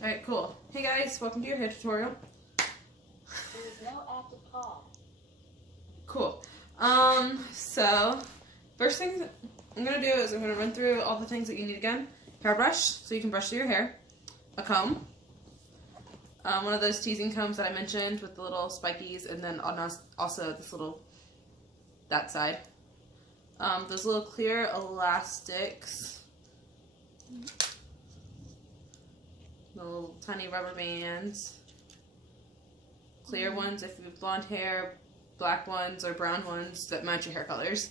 Alright, cool. Hey guys, welcome to your hair tutorial. There is no active call. Cool. So, first thing I'm going to do is I'm going to run through all the things that you need again. Hairbrush, so you can brush through your hair. A comb. One of those teasing combs that I mentioned with the little spikies, and then also this little, that side. Those little clear elastics. Little tiny rubber bands. Clear ones if you have blonde hair, black ones or brown ones that match your hair colors.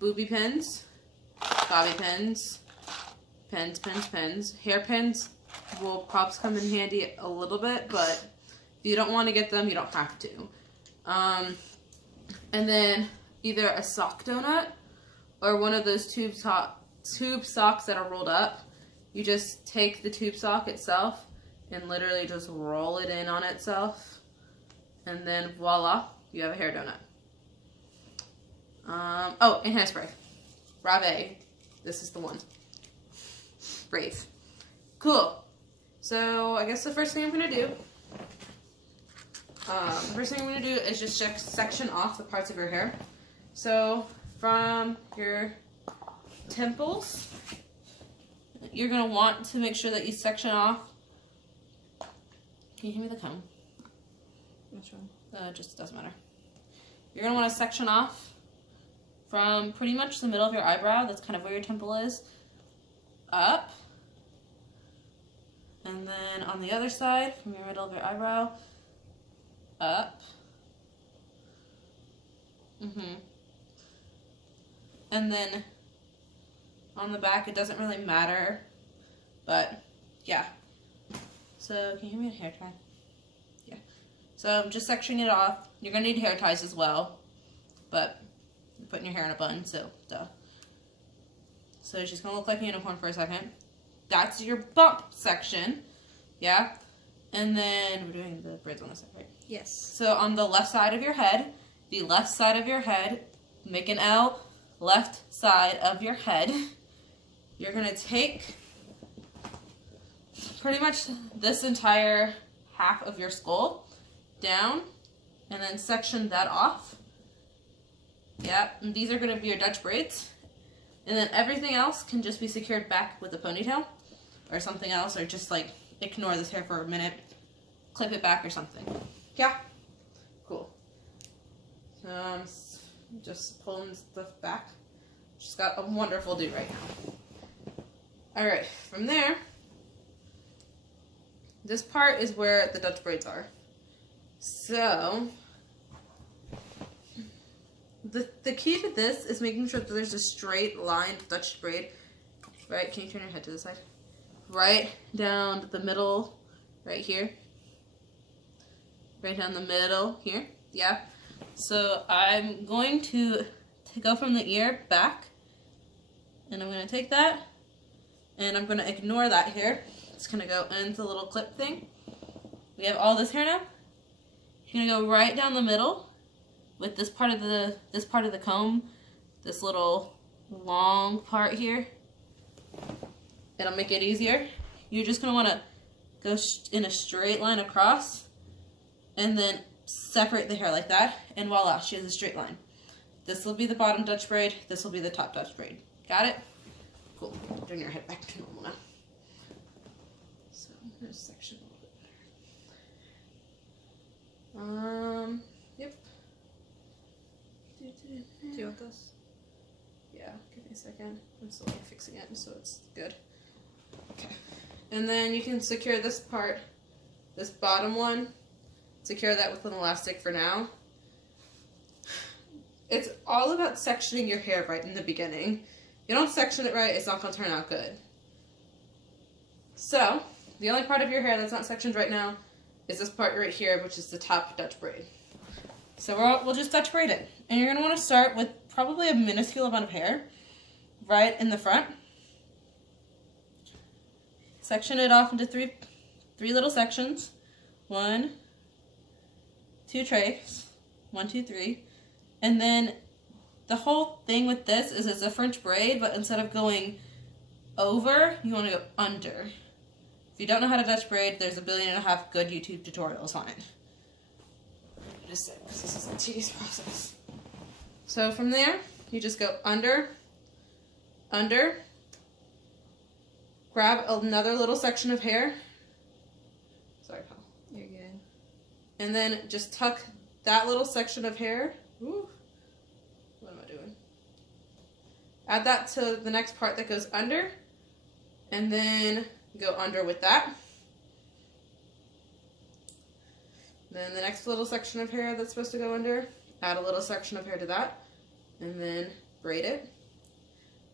Booby pins, bobby pins, pens. Hair pins will probably come in handy a little bit, but if you don't want to get them, you don't have to. And then either a sock donut or one of those tube socks that are rolled up. You just take the tube sock itself and literally just roll it in on itself, and then voila, you have a hair donut. Oh, and hairspray. Rave. This is the one. Brave. Cool. So I guess the first thing I'm gonna do, is just section off the parts of your hair. So from your temples, you're gonna want to make sure that you section off. Can you hand me the comb? Which one? Just doesn't matter. You're gonna want to section off from pretty much the middle of your eyebrow. That's kind of where your temple is. Up. And then on the other side, from your middle of your eyebrow, up. And then on the back, it doesn't really matter, but yeah. So, can you give me a hair tie? Yeah. So, I'm just sectioning it off. You're going to need hair ties as well, but you're putting your hair in a bun, so duh. So, it's just going to look like a unicorn for a second. That's your bump section, yeah? And then, we're doing the braids on this side, right? Yes. So, on the left side of your head, make an L, left side of your head. You're going to take pretty much this entire half of your skull down and then section that off. Yeah, and these are going to be your Dutch braids. And then everything else can just be secured back with a ponytail or something else, or just like ignore this hair for a minute, clip it back or something. Yeah? Cool. So I'm just pulling stuff back. She's got a wonderful do right now. Alright, from there, this part is where the Dutch braids are. So, the key to this is making sure that there's a straight line Dutch braid, right? Can you turn your head to the side? Right down the middle, right here. Right down the middle here, yeah. So I'm going to go from the ear back, and I'm going to take that, and I'm going to ignore that hair. It's going to go into the little clip thing. We have all this hair now. You're going to go right down the middle with this part of the comb, this little long part here. It'll make it easier. You're just going to want to go in a straight line across and then separate the hair like that, and voila, she has a straight line. This will be the bottom Dutch braid, this will be the top Dutch braid. Got it? Cool. Turn your head back to normal now. So I'm going to section a little bit. Yep. Do you want this? Yeah, give me a second. I'm still fixing it so it's good. Okay. And then you can secure this part, this bottom one, secure that with an elastic for now. It's all about sectioning your hair right in the beginning. If you don't section it right, it's not going to turn out good. So, the only part of your hair that's not sectioned right now is this part right here, which is the top Dutch braid. So we'll just Dutch braid it. And you're going to want to start with probably a minuscule amount of hair right in the front. Section it off into three little sections. 1, 2 trays. 1, 2, 3. And then the whole thing with this is it's a French braid, but instead of going over, you want to go under. If you don't know how to Dutch braid, there's 1.5 billion good YouTube tutorials on it. Just because this is a tedious process. So from there, you just go under, under, grab another little section of hair. Sorry, pal. You're good. And then just tuck that little section of hair. Ooh. What am I doing? Add that to the next part that goes under. And then go under with that. Then the next little section of hair that's supposed to go under, add a little section of hair to that. And then braid it.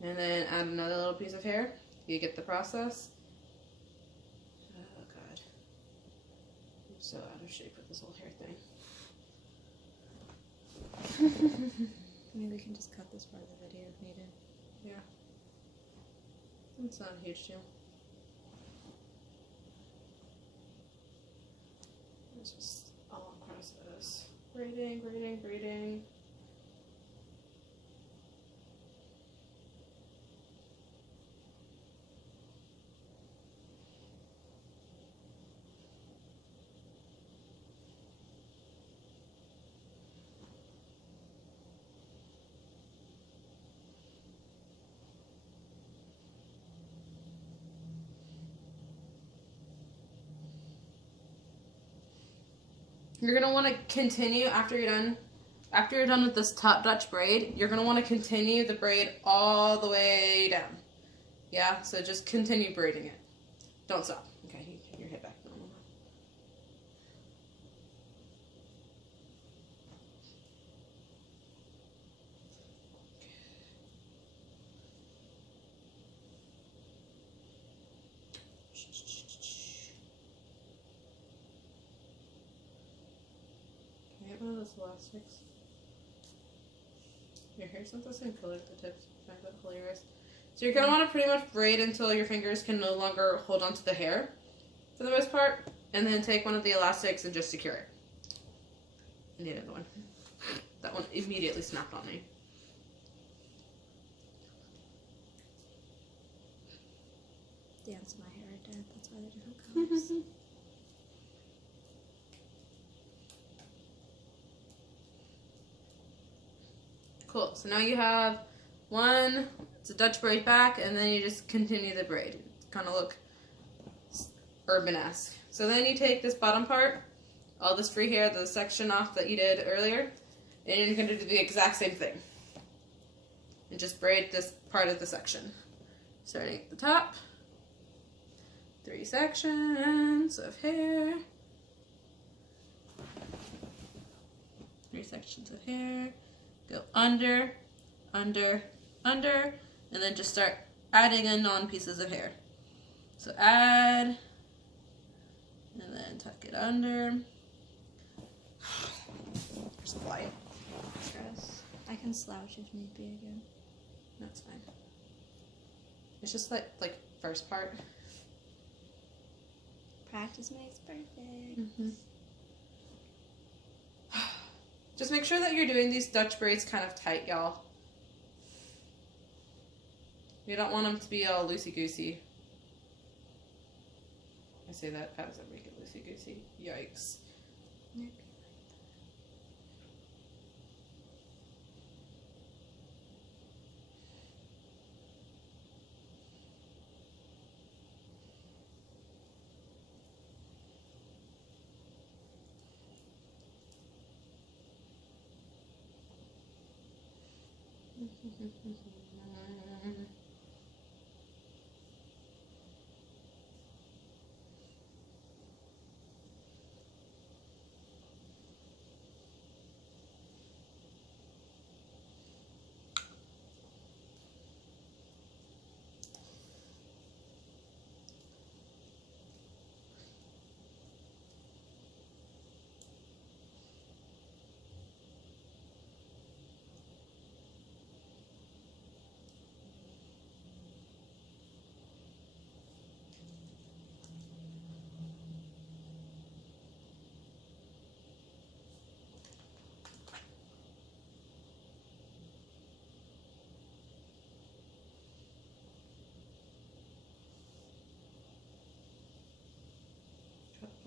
And then add another little piece of hair. You get the process. Oh, God. I'm so out of shape with this whole hair thing. Maybe we can just cut this part of the video if needed. Yeah. It's not a huge deal. It's just a long process. Braiding, braiding, braiding. You're gonna want to continue after you're done with this top Dutch braid. You're gonna want to continue the braid all the way down. Yeah, so just continue braiding it. Don't stop. Okay, your head back normal now. Get one of those elastics. Your hair's not the same color at the tips. Find that pull your wrist. So you're going to want to pretty much braid until your fingers can no longer hold onto the hair for the most part. And then take one of the elastics and just secure it. And the other one. That one immediately snapped on me. Yeah, that's my hair right there. That's why they're different colors. Cool. So now you have one, it's a Dutch braid back, and then you just continue the braid. Kind of look urban-esque. So then you take this bottom part, all this free hair, the section off that you did earlier, and you're going to do the exact same thing. And just braid this part of the section. Starting at the top. 3 sections of hair. 3 sections of hair. Go under, under, under, and then just start adding in non-pieces of hair. So add, and then tuck it under. There's a light. Stress. I can slouch if need be again. That's fine. It's just like first part. Practice makes perfect. Mm-hmm. Just make sure that you're doing these Dutch braids kind of tight, y'all. You don't want them to be all loosey-goosey. I say that, how does that make it loosey-goosey? Yikes.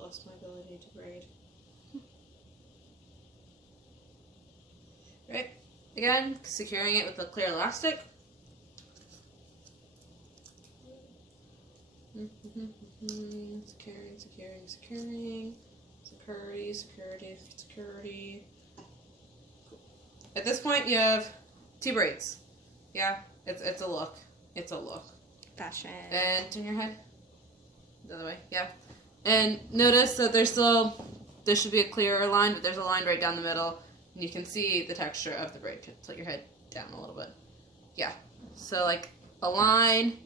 lost my ability to braid. Right, again, securing it with a clear elastic. Securing, securing, securing. Security, security, security. At this point, you have 2 braids. Yeah, it's a look. It's a look. Fashion. And turn your head the other way. Yeah. And notice that there should be a clearer line, but there's a line right down the middle. And you can see the texture of the braid. Tilt your head down a little bit. Yeah. So like a line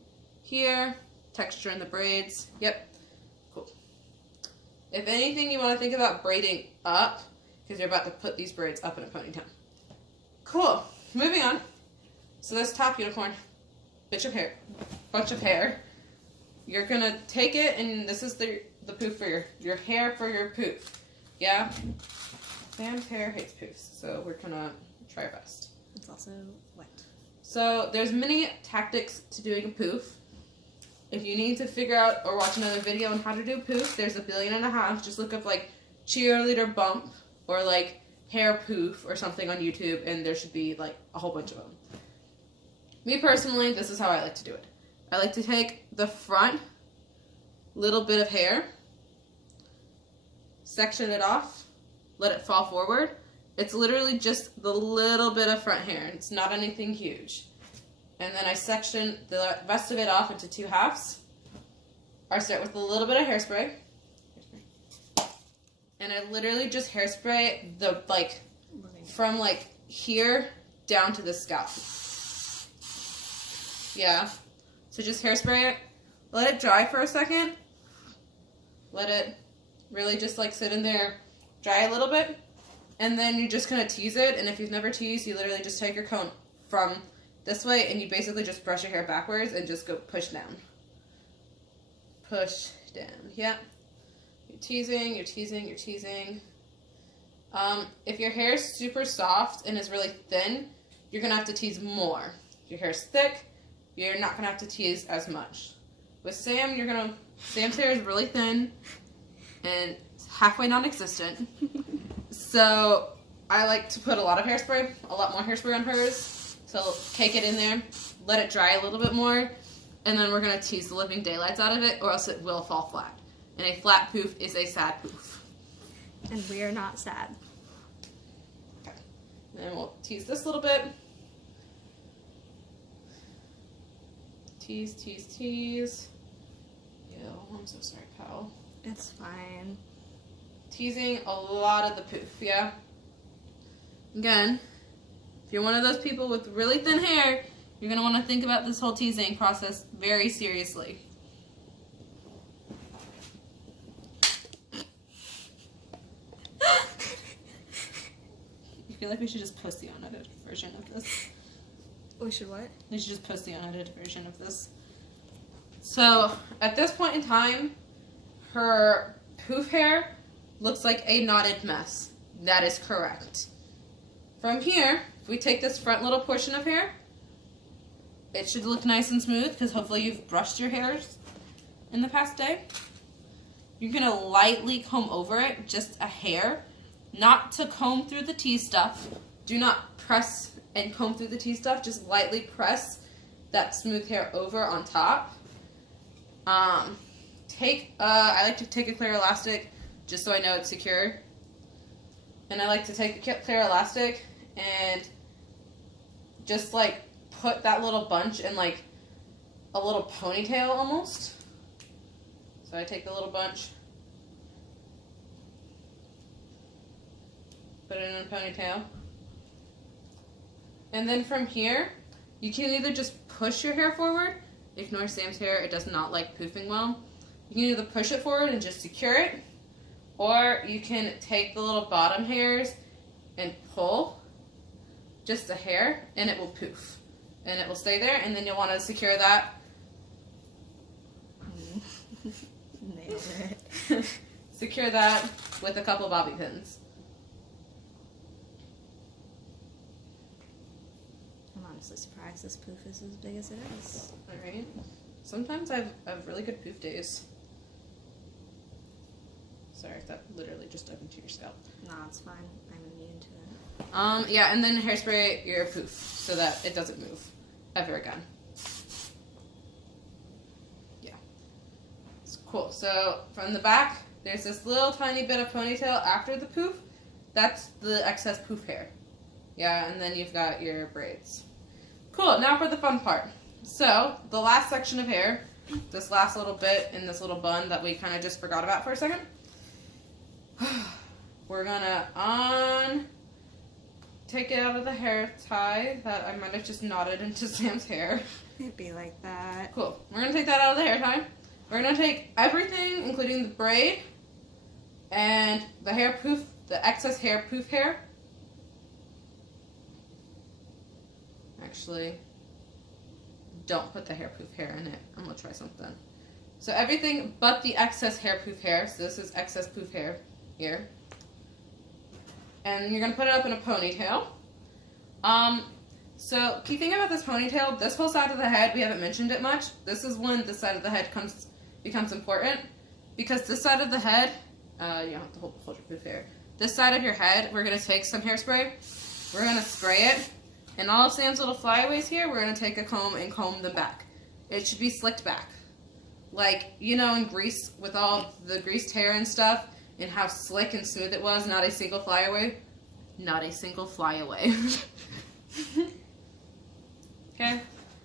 here, texture in the braids. Yep. Cool. If anything, you want to think about braiding up, because you're about to put these braids up in a ponytail. Cool. Moving on. So this top unicorn, bunch of hair. You're gonna take it, and this is the poof for your hair for your poof. Yeah? Sam's hair hates poofs, so we're gonna try our best. It's also wet. So there's many tactics to doing a poof. If you need to figure out or watch another video on how to do a poof, there's 1.5 billion. Just look up like cheerleader bump or like hair poof or something on YouTube, and there should be like a whole bunch of them. Me personally, this is how I like to do it. I like to take the front little bit of hair, section it off, let it fall forward. It's literally just the little bit of front hair. It's not anything huge. And then I section the rest of it off into 2 halves. I start with a little bit of hairspray. And I literally just hairspray the, like, from, like, here down to the scalp. Yeah. So just hairspray it. Let it dry for a second. Let it really just, like, sit in there, dry a little bit. And then you're just going to tease it. And if you've never teased, you literally just take your comb from this way, and you basically just brush your hair backwards and just go push down. Push down. Yeah. You're teasing, you're teasing, you're teasing. If your hair is super soft and is really thin, you're going to have to tease more. If your hair is thick, you're not going to have to tease as much. With Sam, Sam's hair is really thin and halfway non-existent. So I like to put a lot of hairspray, a lot more hairspray on hers. So cake it in there, let it dry a little bit more, and then we're going to tease the living daylights out of it, or else it will fall flat. And a flat poof is a sad poof. And we are not sad. Okay. And then we'll tease this a little bit. Tease, tease, tease. Ew, I'm so sorry, pal. It's fine. Teasing a lot of the poof, yeah? Again, if you're one of those people with really thin hair, you're going to want to think about this whole teasing process very seriously. You feel like we should just post the unedited version of this? We should what? We should just post the unedited version of this. So, at this point in time, her poof hair looks like a knotted mess. That is correct. From here, if we take this front little portion of hair, it should look nice and smooth because hopefully you've brushed your hairs in the past day. You're going to lightly comb over it, just a hair, not to comb through the tea stuff. Do not press and comb through the tea stuff, just lightly press that smooth hair over on top. I like to take a clear elastic just so I know it's secure. And I like to take the clear elastic and just like put that little bunch in like a little ponytail almost. So I take the little bunch, put it in a ponytail. And then from here, you can either just push your hair forward. Ignore Sam's hair, it does not like poofing well. You can either push it forward and just secure it, or you can take the little bottom hairs and pull just a hair, and it will poof. And it will stay there, and then you'll want to secure that. Nailed it. Secure that with a couple bobby pins. I'm honestly surprised this poof is as big as it is. Alright. Sometimes I have really good poof days. Sorry, that literally just dug into your scalp. No, it's fine. I'm immune to it. Yeah, and then hairspray your poof so that it doesn't move ever again. Yeah. It's cool. So from the back, there's this little tiny bit of ponytail after the poof. That's the excess poof hair. Yeah, and then you've got your braids. Cool, now for the fun part. So, the last section of hair, this last little bit in this little bun that we kind of just forgot about for a second. We're gonna take it out of the hair tie that I might have just knotted into Sam's hair. It'd be like that. Cool. We're gonna take that out of the hair tie. We're gonna take everything, including the braid and the hair poof, the excess hair poof hair. Actually, don't put the hair poof hair in it. I'm gonna try something. So everything but the excess hair poof hair. So this is excess poof hair here. And you're gonna put it up in a ponytail. So key thing about this ponytail, this whole side of the head, we haven't mentioned it much. This is when this side of the head becomes important, because this side of the head, you don't have to hold your poof hair. This side of your head, we're gonna take some hairspray. We're gonna spray it, and all of Sam's little flyaways here, we're gonna take a comb and comb them back. It should be slicked back, like you know in Grease with all the greased hair and stuff, and how slick and smooth it was. Not a single flyaway. Not a single flyaway. Okay,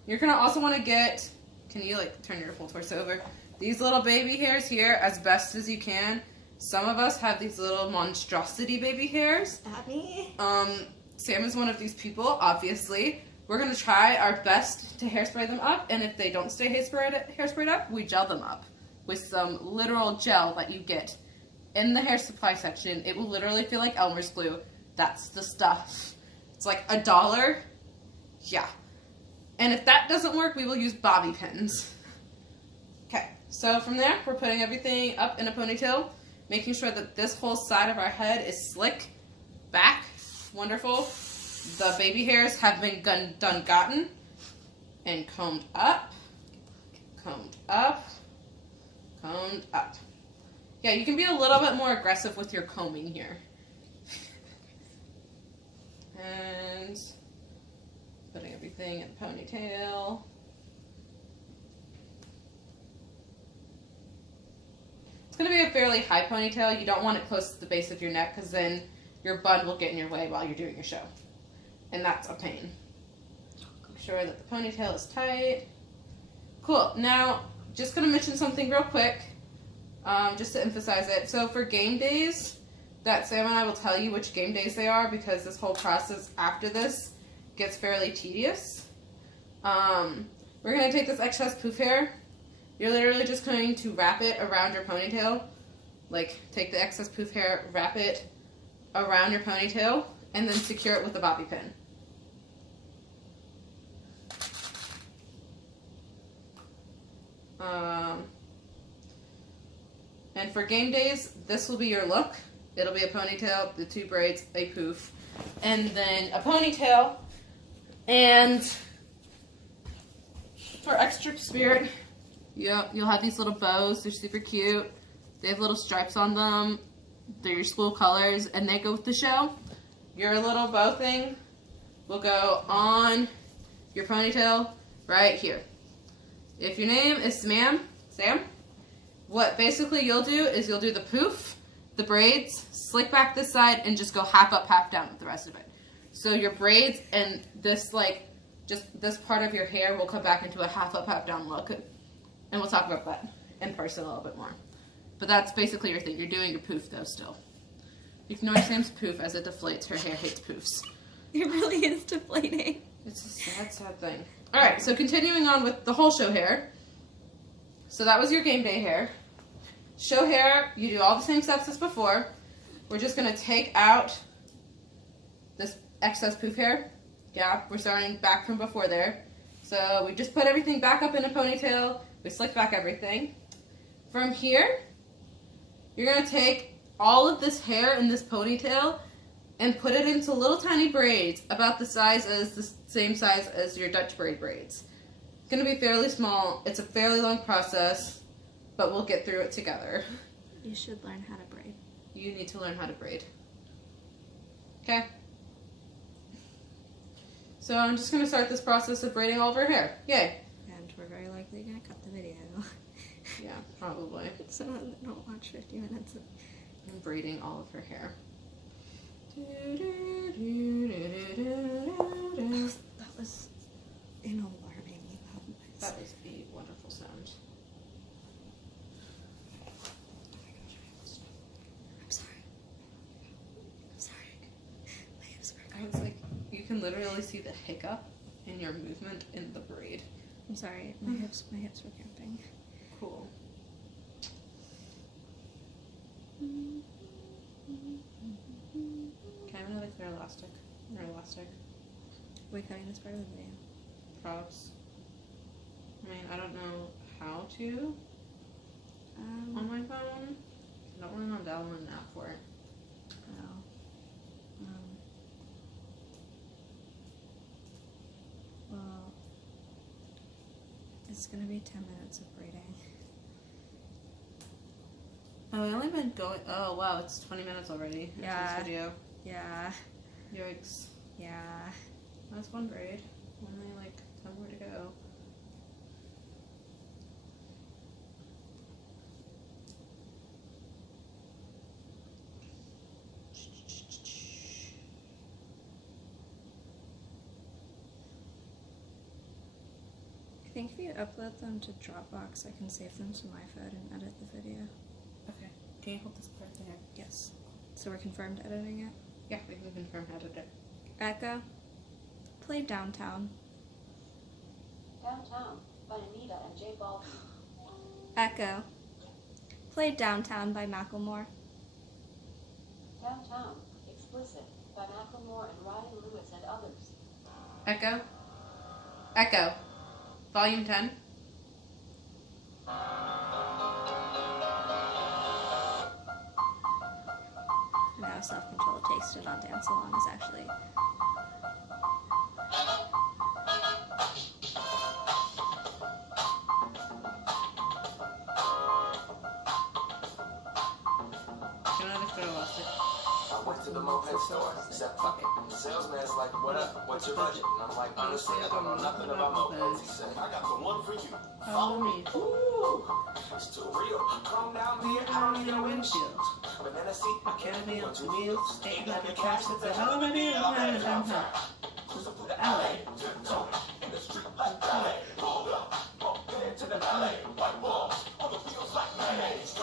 you're gonna also want to get. Can you like turn your whole torso over? These little baby hairs here as best as you can. Some of us have these little monstrosity baby hairs. At me? Sam is one of these people, obviously. We're gonna try our best to hairspray them up, and if they don't stay hairsprayed up, we gel them up with some literal gel that you get in the hair supply section. It will literally feel like Elmer's glue. That's the stuff. It's like $1. Yeah. And if that doesn't work, we will use bobby pins. Okay, so from there, we're putting everything up in a ponytail, making sure that this whole side of our head is slick, back, wonderful. The baby hairs have been gotten, and combed up, combed up, combed up. Yeah, you can be a little bit more aggressive with your combing here. And putting everything in the ponytail. It's going to be a fairly high ponytail. You don't want it close to the base of your neck because then your bun will get in your way while you're doing your show. And that's a pain. Make sure that the ponytail is tight. Cool. Now, just going to mention something real quick, just to emphasize it. So for game days, that Sam and I will tell you which game days they are because this whole process after this gets fairly tedious. We're going to take this excess poof hair. You're literally just going to wrap it around your ponytail. Like, take the excess poof hair, wrap it around your ponytail, and then secure it with a bobby pin. And for game days, this will be your look. It'll be a ponytail, the 2 braids, a poof, and then a ponytail. And for extra spirit, you'll have these little bows. They're super cute. They have little stripes on them. They're your school colors, and they go with the show. Your little bow thing will go on your ponytail right here. If your name is Sam, what basically you'll do is you'll do the poof, the braids, slick back this side, and just go half up, half down with the rest of it. So your braids and this, like, just this part of your hair will come back into a half up, half down look. And we'll talk about that in person a little bit more. But that's basically your thing. You're doing your poof, though, still. Ignore Sam's poof as it deflates. Her hair hates poofs. It really is deflating. It's a sad, sad thing. Alright, so continuing on with the whole show hair. So that was your game day hair. Show hair, you do all the same steps as before. We're just going to take out this excess poof hair. Yeah, we're starting back from before there. So we just put everything back up in a ponytail. We slicked back everything. From here, you're going to take all of this hair in this ponytail and put it into little tiny braids about the same size as your Dutch braid braids. It's going to be fairly small. It's a fairly long process, but we'll get through it together. You should learn how to braid. You need to learn how to braid. Okay? So I'm just gonna start this process of braiding all of her hair. Yay! And we're very likely gonna cut the video. Yeah, probably. So that they don't watch 50 minutes of... I'm braiding all of her hair. That was an alarming loud noise. That was a wonderful sound. I'm sorry. I'm sorry. My hips were I was like, you can literally see the hiccup in your movement in the braid. I'm sorry. My hips were cramping. Cool. Can I have another clear elastic? Or elastic? We're cutting this part of the video. Props. I mean, I don't know how to on my phone. I don't really know how to download an app for it. Oh. Well, it's gonna be 10 minutes of braiding. Oh, we only been going. Oh, wow, it's 20 minutes already. into Yeah. This video. Yeah. Yikes. Yeah. That's one braid. Only like 10 more to go. I think if you upload them to Dropbox, I can save them to my phone and edit the video. Okay. Can you hold this part there? Yes. So we're confirmed editing it? Yeah, we can confirm how to do it. Echo, play Downtown. Downtown by Anita and J Balvin. Echo, play Downtown by Macklemore. Downtown, explicit by Macklemore and Ryan Lewis and others. Echo. Echo. Volume 10. And how self-control it takes to not dance along is actually... Can I just go elastic? I went to the moped store, said fuck it. The salesman's like, what up? What's your budget? And I'm like, honestly, I don't know nothing about mopeds. He said, I got the one for you. Follow me. Ooh, it's too real. Calm down, dear. I don't need a windshield. Banana seat, I can't be on 2 wheels. Ain't got the cash, it's a hell of a deal. I'm headed downtown. Cruising through the alley. In the street like ballet. Hold up, bump into the alley. White walls on the wheels like mayonnaise.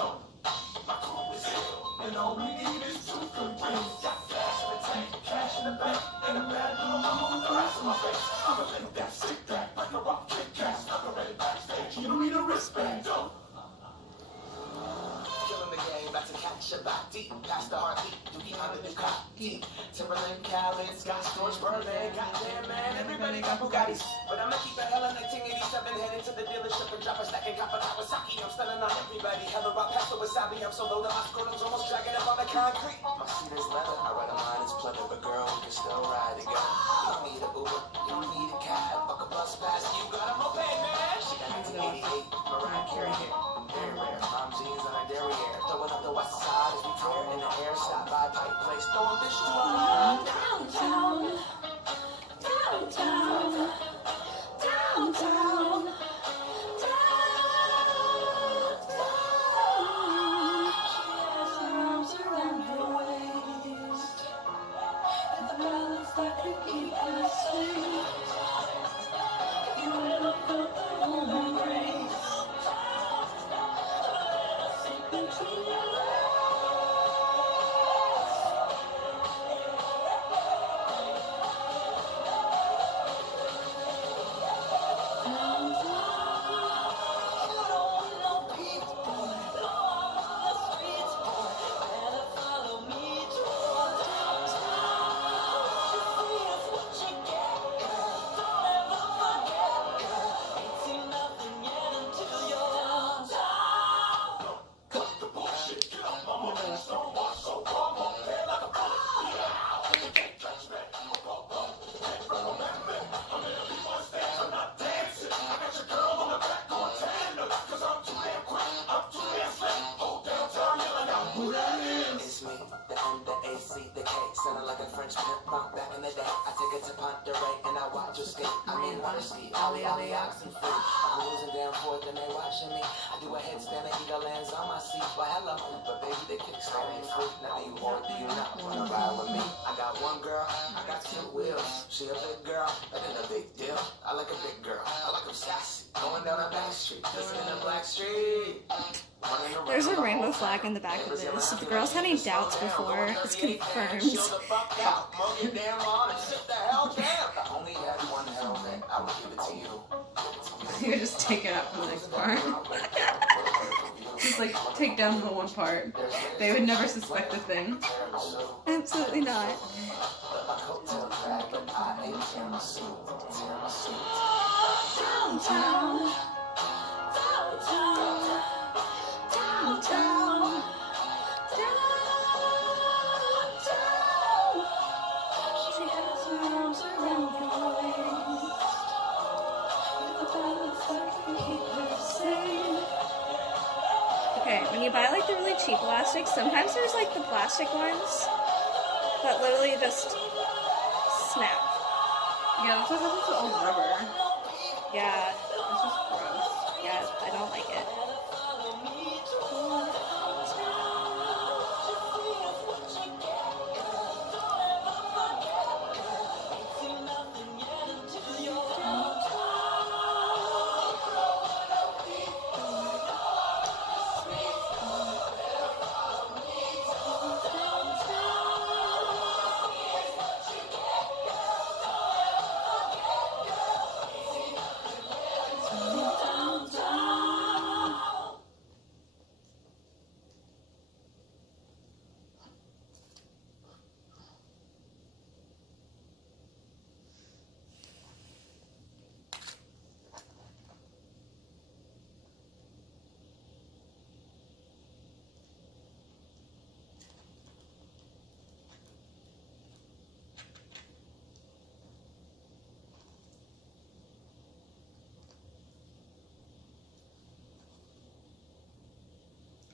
My crew is ill, and all we need is 2 good wheels. Got cash in the tank, cash in the bank, and a bad little mama with the rest of my face. I'ma let that stick back like a rock kick cash. Knucklehead backstage, you don't need a wristband. Killing the game, about to catch a body. Past the heartbeat, Dookie on the Ducati. Timberland, Cali, Scott Storch, Berlin. Goddamn man, everybody got Bugattis. But I'ma keep a hella 1987, headed to the dealership and drop a stack and cop a Kawasaki. I'm stunning on everybody, hella rock past the wasabi. I'm so low that my scrotum's almost dragging up on the concrete. My seat is leather, I ride a line, it's pleather, but girl, we can still ride together. You don't need a Uber, you don't need a cab, fuck a bus pass, you got a moped, man. She got 1988, Mariah Carey hair, very rare. Mom jeans on her derriere, throwing up the west side as we tear in the air. Stop by Pike Place, throwing bitch to a Downtown, downtown, downtown, downtown. She has her arms around her waist, and the balance that can keep her safe. If you ever felt the human embrace, sink between your legs. ponderate and I watch your skin. I mean, honesty, ollie, oxen free. I'm losing down forth and they watching me. I do a headstand and eagle lands on my seat. Well, hello, but baby, they kick standing free. Now do you want, do you not wanna ride with me? I got one girl, I got two wheels. She a big girl, that ain't a big deal. I like a big girl, I like them sassy. Going down a back street, listen in the black street. There's a rainbow flag in the back of this. If the girls had any doubts before, it's confirmed. You just take it out from the next part. Just like take down the one part. They would never suspect a thing. Absolutely not. Downtown, downtown, downtown, downtown. She has her arms around your waist, with a balance that can keep her safe. Okay, when you buy like the really cheap elastics, sometimes there's like the plastic ones that literally just snap. Yeah, that's what happens to old rubber. Yeah, It's just gross. yeah, I don't like it.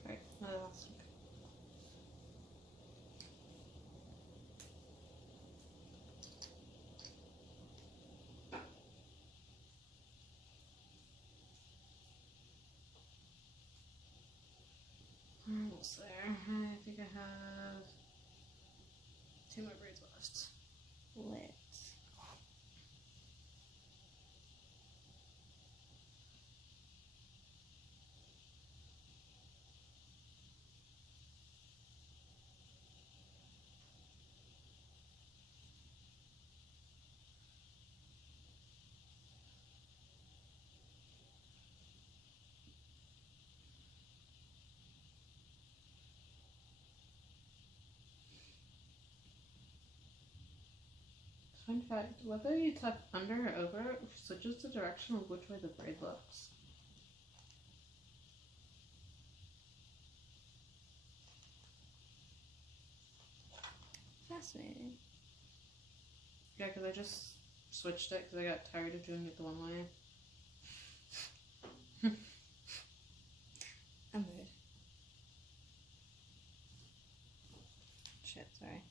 Right, elastic. Almost there. I think I have 2 more braids left. Lit. Fun fact, whether you tuck under or over switches the direction of which way the braid looks. Fascinating. Yeah, because I just switched it because I got tired of doing it the one way. I'm good. Shit, sorry.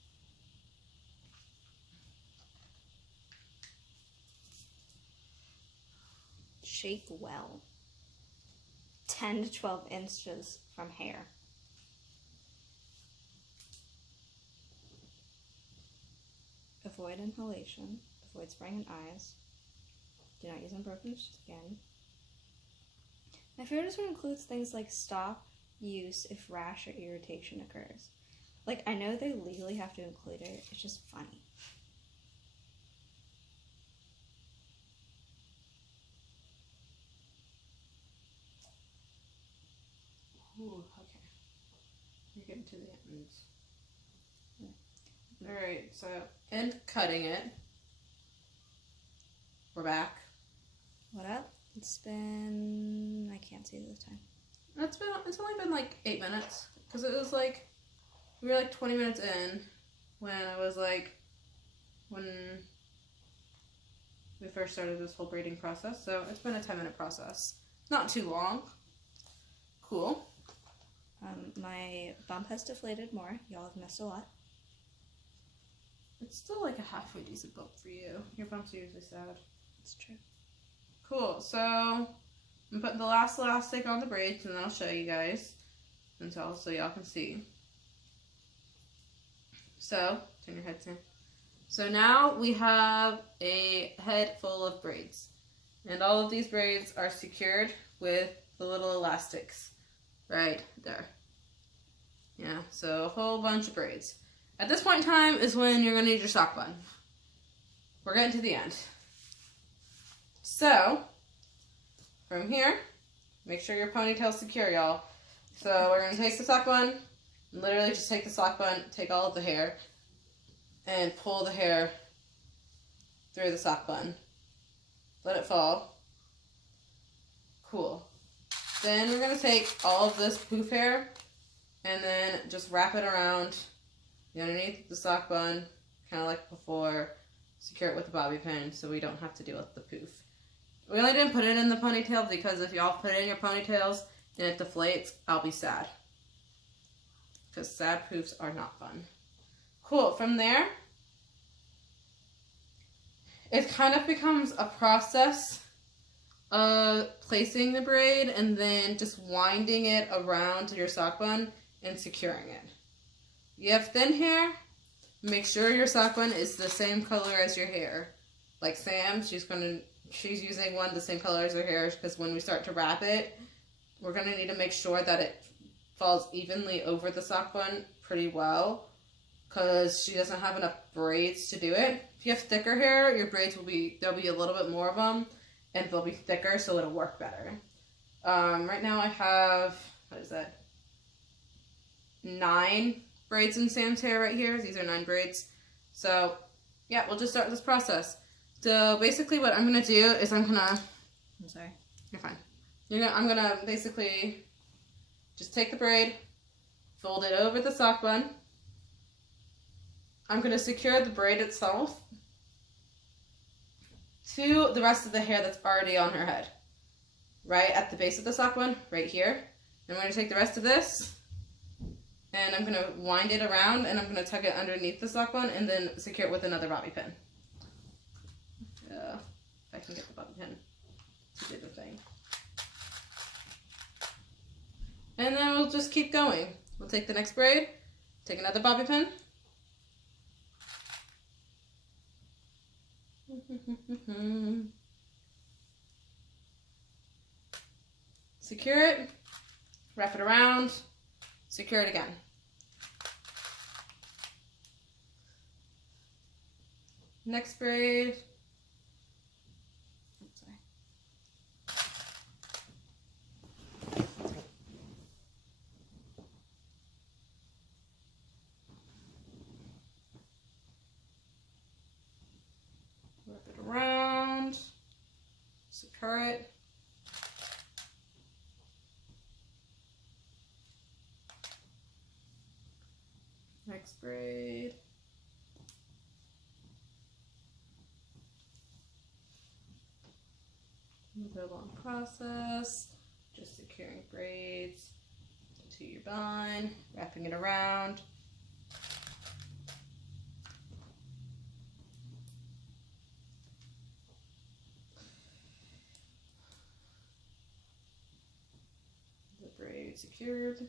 Shake well. 10 to 12 inches from hair. Avoid inhalation. Avoid spraying in eyes. Do not use unbroken skin. My favorite one includes things like stop use if rash or irritation occurs. Like, I know they legally have to include it. It's just funny. Ooh, okay. You're getting to the ends. Alright, so, and cutting it. We're back. What up? It's been... I can't see this time. It's only been like 8 minutes. Because it was like, we were like 20 minutes in when I was like, when we first started this whole braiding process. So it's been a 10-minute process. Not too long. Cool. My bump has deflated more. Y'all have missed a lot. It's still like a halfway decent bump for you. Your bumps are usually sad. It's true. Cool, so I'm putting the last elastic on the braids and then I'll show you guys until so y'all can see. So, turn your head to. So now we have a head full of braids. And all of these braids are secured with the little elastics right there. Yeah, so a whole bunch of braids. At this point in time is when you're going to need your sock bun. We're getting to the end. So, from here, make sure your ponytail's secure, y'all. So we're going to take the sock bun, and literally just take the sock bun, take all of the hair, and pull the hair through the sock bun. Let it fall. Cool. Then we're going to take all of this poof hair, and then just wrap it around underneath the sock bun, kind of like before. Secure it with a bobby pin so we don't have to deal with the poof. We only didn't put it in the ponytail because if y'all put it in your ponytails and it deflates, I'll be sad. Because sad poofs are not fun. Cool. From there, it kind of becomes a process of placing the braid and then just winding it around your sock bun and securing it. You have thin hair, make sure your sock bun is the same color as your hair. Like Sam, she's using one the same color as her hair because when we start to wrap it, we're going to need to make sure that it falls evenly over the sock bun pretty well because she doesn't have enough braids to do it. If you have thicker hair, your braids there'll be a little bit more of them and they'll be thicker so it'll work better. Right now I have, 9 braids in Sam's hair right here. These are 9 braids. So, yeah, we'll just start this process. So, basically what I'm going to do is I'm sorry. You're fine. I'm going to basically just take the braid, fold it over the sock bun. I'm going to secure the braid itself to the rest of the hair that's already on her head. Right at the base of the sock bun, right here. And I'm going to take the rest of this and I'm going to wind it around and I'm going to tuck it underneath the sock bun and then secure it with another bobby pin. If I can get the bobby pin to do the thing. And then we'll just keep going. We'll take the next braid, take another bobby pin. Secure it, wrap it around, secure it again. Next braid. Wrap it around, secure it. Next braid. Another long process, just securing braids to your bun, wrapping it around. The braid secured.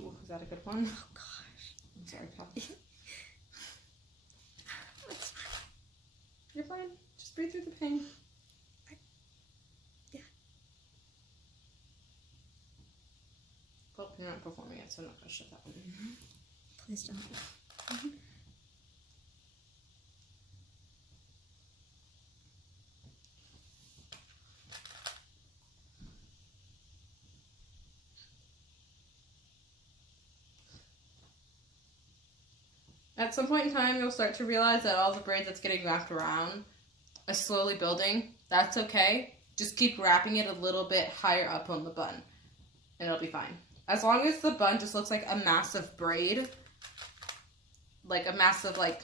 Ooh, is that a good one? Oh gosh. I'm sorry, Pop. You're fine. Just breathe through the pain. Yeah. Well, you're not performing it, so I'm not going to shut that one. Please don't. At some point in time, you'll start to realize that all the braid that's getting wrapped around is slowly building. That's okay. Just keep wrapping it a little bit higher up on the bun, and it'll be fine. As long as the bun just looks like a massive braid, like a massive, like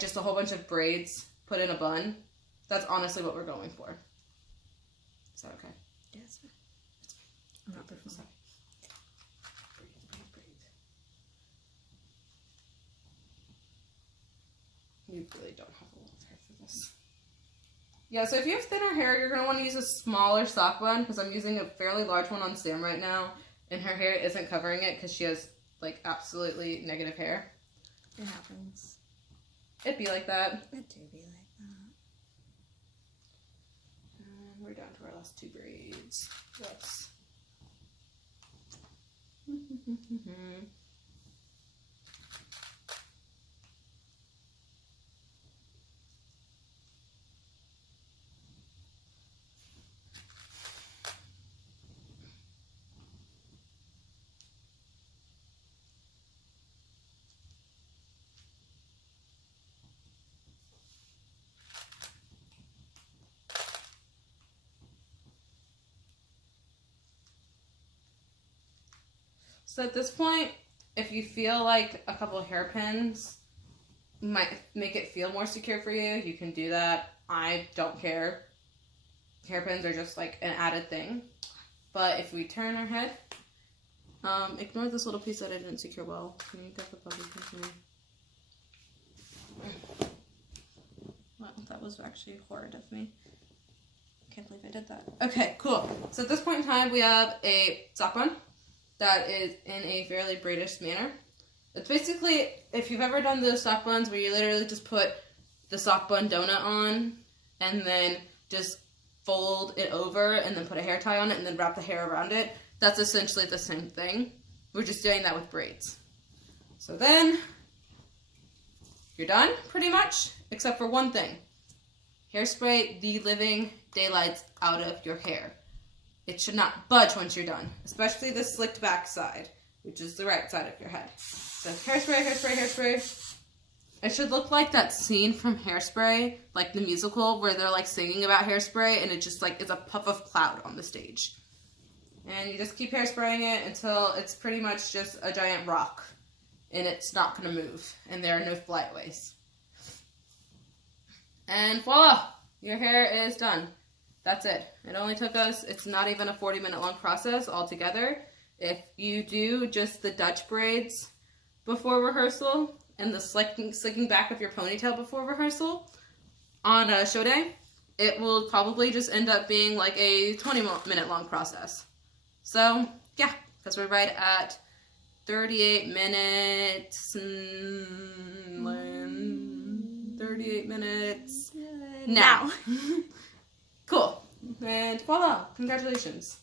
just a whole bunch of braids put in a bun, that's honestly what we're going for. Is that okay? Yes. I'm not performing. You really don't have a lot of hair for this. Yeah, so if you have thinner hair, you're going to want to use a smaller sock bun because I'm using a fairly large one on Sam right now, and her hair isn't covering it because she has, like, absolutely negative hair. It happens. It'd be like that. It do be like that. And we're down to our last 2 braids. Yes. So at this point, if you feel like a couple of hairpins might make it feel more secure for you, you can do that. I don't care. Hairpins are just like an added thing. But if we turn our head, ignore this little piece that I didn't secure well. Can you get the bubble pin for me? Wow, that was actually horrid of me. Can't believe I did that. Okay, cool. So at this point in time, we have a sock bun that is in a fairly braidish manner. It's basically, if you've ever done those sock buns where you literally just put the sock bun donut on and then just fold it over and then put a hair tie on it and then wrap the hair around it, that's essentially the same thing. We're just doing that with braids. So then, you're done, pretty much, except for one thing. Hairspray the living daylights out of your hair. It should not budge once you're done, especially the slicked back side, which is the right side of your head. So hairspray, hairspray, hairspray. It should look like that scene from Hairspray, like the musical, where they're like singing about hairspray and it just like is a puff of cloud on the stage. And you just keep hairspraying it until it's pretty much just a giant rock and it's not going to move and there are no flyaways. And voila! Your hair is done. That's it. It only took us, it's not even a 40-minute long process altogether. If you do just the Dutch braids before rehearsal and the slicking back of your ponytail before rehearsal on a show day, it will probably just end up being like a 20-minute long process. So, yeah, because we're right at 38 minutes, 38 minutes now. Cool. And voila, congratulations.